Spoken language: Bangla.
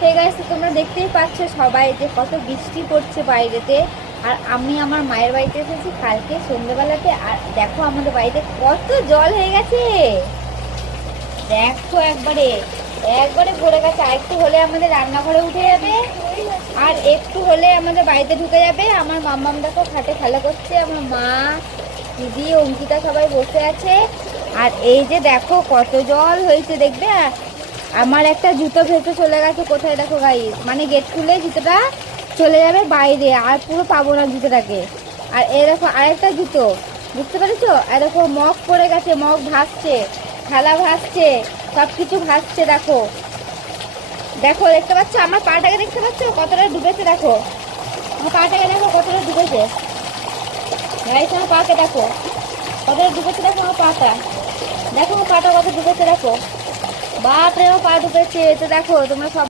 ঠিক আছে, তোমরা দেখতেই পাচ্ছ সবাই যে কত বৃষ্টি পড়ছে বাইরেতে। আর আমি আমার মায়ের বাড়িতে এসেছি কালকে সন্ধ্যেবেলাতে, আর দেখো আমাদের বাড়িতে কত জল হয়ে গেছে। দেখো একবারে একবারে ভরে গেছে। আর একটু হলে আমাদের রান্নাঘরে উঠে যাবে, আর একটু হলে আমাদের বাড়িতে ঢুকে যাবে। আমার মাম্মাম দেখো খাটে খেলা করছে, আমার মা, দিদি, অঙ্কিতা সবাই বসে আছে। আর এই যে দেখো কত জল হয়েছে দেখবে। আমার একটা জুতো ভেসে চলে গেছে কোথায় দেখো গাইস, মানে গেট খুলে জুতোটা চলে যাবে বাইরে, আর পুরো পাবো না জুতোটাকে। আর এই দেখো আরেকটা জুতো, বুঝতে পেরেছো? আর দেখো মগ পড়ে গেছে, মগ ভাসছে, থালা ভাসছে, সব কিছু ভাসছে। দেখো দেখো দেখতে পাচ্ছ আমার পাটাকে, দেখতে পাচ্ছ কতটা ডুবেছে? দেখো আমার পাটাকে, দেখো কতটা ডুবেছে গাইস। আমার পাকে দেখো কতটা ডুবেছে, দেখো আমার পাটা, দেখো আমার পাটা কত ডুবেছে। দেখো বাপরে আমার পা ডুবেছে। তো দেখো তোমরা সব